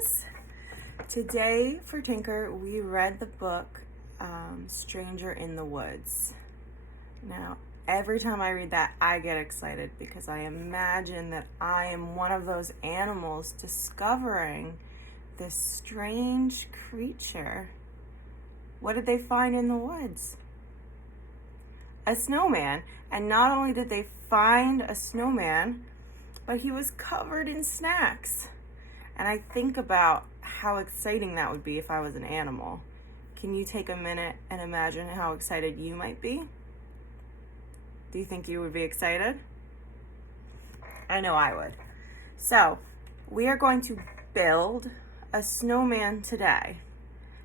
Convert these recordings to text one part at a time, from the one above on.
guys. Today for Tinker, we read the book Stranger in the Woods. Now, every time I read that, I get excited because I imagine that I am one of those animals discovering this strange creature. What did they find in the woods? A snowman. And not only did they find a snowman, but he was covered in snacks. And I think about how exciting that would be if I was an animal. Can you take a minute and imagine how excited you might be? Do you think you would be excited? I know I would. So, we are going to build a snowman today.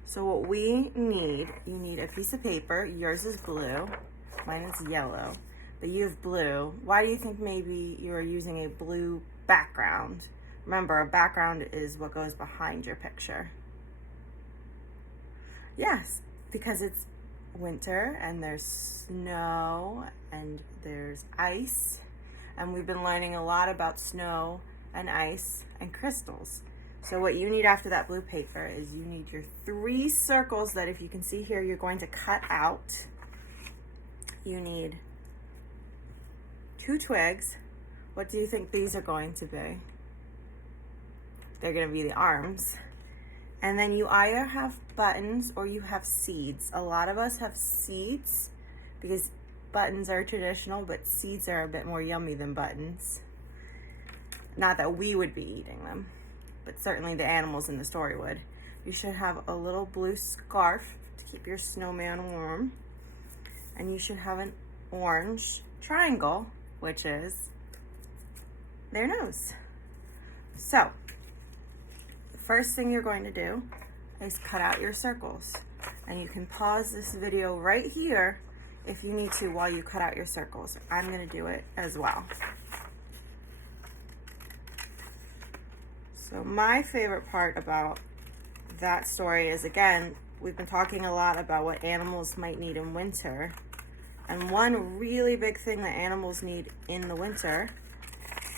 So what we need, you need a piece of paper. Yours is blue. Mine is yellow. But you have blue. Why do you think maybe you are using a blue background? Remember, a background is what goes behind your picture. Yes, because it's winter and there's snow and there's ice. And we've been learning a lot about snow and ice and crystals. So what you need after that blue paper is you need your 3 circles that, if you can see here, you're going to cut out. You need 2 twigs. What do you think these are going to be? They're going to be the arms. And then you either have buttons or you have seeds. A lot of us have seeds because buttons are traditional, but seeds are a bit more yummy than buttons. Not that we would be eating them, but certainly the animals in the story would. You should have a little blue scarf to keep your snowman warm. And you should have an orange triangle, which is their nose. So, the first thing you're going to do is cut out your circles. And you can pause this video right here if you need to while you cut out your circles. I'm going to do it as well. So my favorite part about that story is, again, we've been talking a lot about what animals might need in winter. And one really big thing that animals need in the winter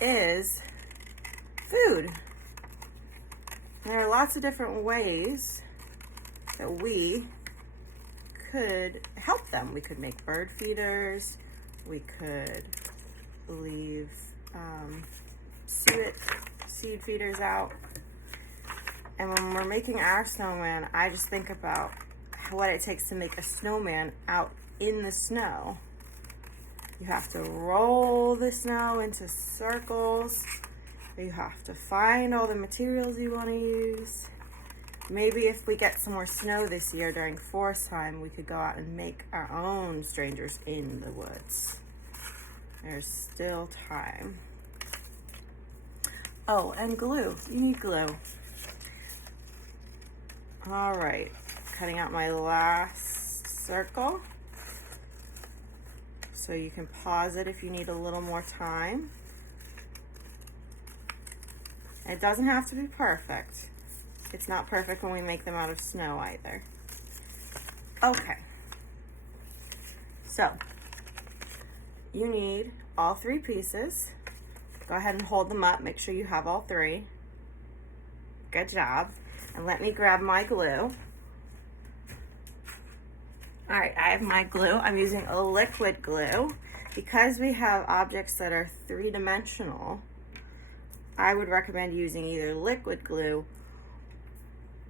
is food. And there are lots of different ways that we could help them. We could make bird feeders. We could leave seed feeders out. And when we're making our snowman, I just think about what it takes to make a snowman out in the snow. You have to roll the snow into circles. You have to find all the materials you want to use. Maybe if we get some more snow this year during forest time, we could go out and make our own strangers in the woods. There's still time. Oh, and glue. You need glue. All right, cutting out my last circle. So you can pause it if you need a little more time. And it doesn't have to be perfect. It's not perfect when we make them out of snow either. Okay. So, you need all 3 pieces. Go ahead and hold them up. Make sure you have all 3. Good job. And let me grab my glue. All right, I have my glue. I'm using a liquid glue. Because we have objects that are 3-dimensional, I would recommend using either liquid glue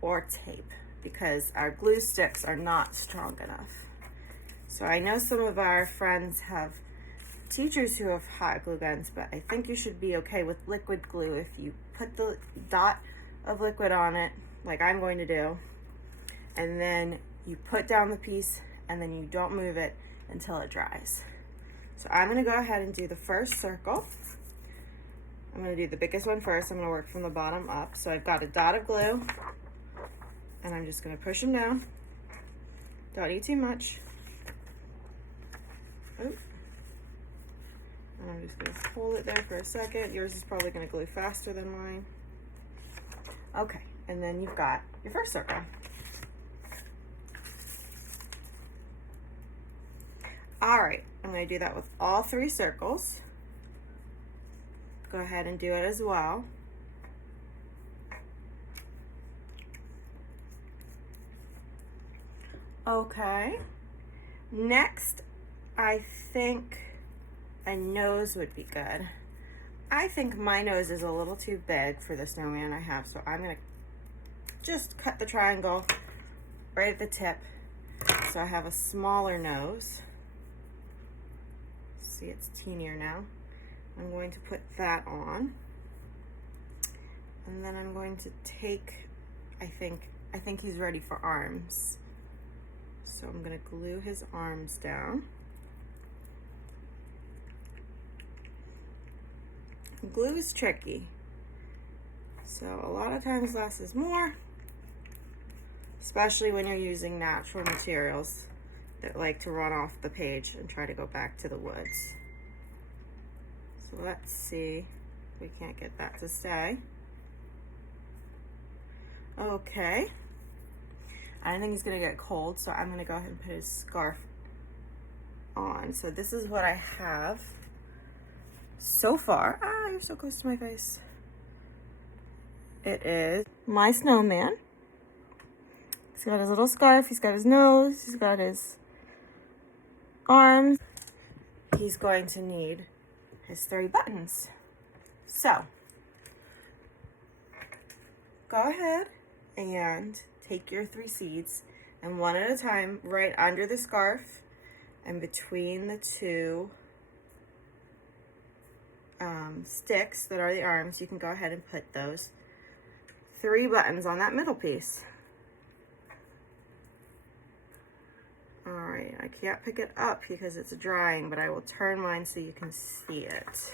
or tape because our glue sticks are not strong enough. So I know some of our friends have teachers who have hot glue guns, but I think you should be okay with liquid glue if you put the dot of liquid on it, like I'm going to do, and then you put down the piece and then you don't move it until it dries. So I'm going to go ahead and do the first circle. I'm going to do the biggest one first. I'm going to work from the bottom up. So I've got a dot of glue and I'm just going to push them down. Don't need too much. Oop. And I'm just going to hold it there for a second. Yours is probably going to glue faster than mine. Okay, and then you've got your first circle. All right, I'm going to do that with all 3 circles. Go ahead and do it as well. Okay. Next, I think a nose would be good. I think my nose is a little too big for the snowman I have, so I'm gonna just cut the triangle right at the tip so I have a smaller nose. See, it's teenier now. I'm going to put that on. And then I'm going to take, I think he's ready for arms. So I'm gonna glue his arms down. Glue is tricky. So a lot of times less is more, especially when you're using natural materials that like to run off the page and try to go back to the woods. So let's see if we can't get that to stay. Okay. I think he's gonna get cold, so I'm gonna go ahead and put his scarf on. So this is what I have so far. Ah, you're so close to my face. It is my snowman. He's got his little scarf, he's got his nose, he's got his arms. He's going to need his 3 buttons. So, go ahead and take your 3 seeds and one at a time right under the scarf and between the 2 sticks that are the arms. You can go ahead and put those 3 buttons on that middle piece. All right, I can't pick it up because it's drying, but I will turn mine so you can see it.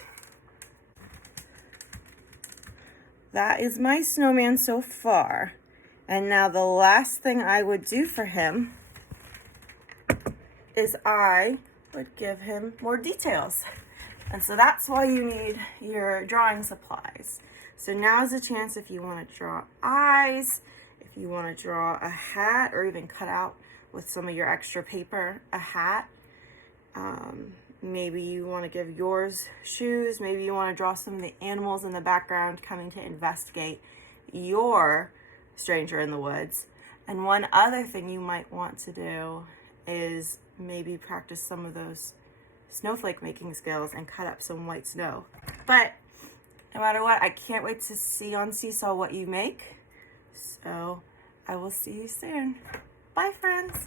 That is my snowman so far. And now the last thing I would do for him is I would give him more details. And so that's why you need your drawing supplies. So now's a chance if you want to draw eyes, if you want to draw a hat, or even cut out with some of your extra paper a hat. Maybe you want to give yours shoes. Maybe you want to draw some of the animals in the background coming to investigate your stranger in the woods. And one other thing you might want to do is maybe practice some of those snowflake making skills and cut up some white snow. But no matter what, I can't wait to see on Seesaw what you make. So I will see you soon. Bye, friends.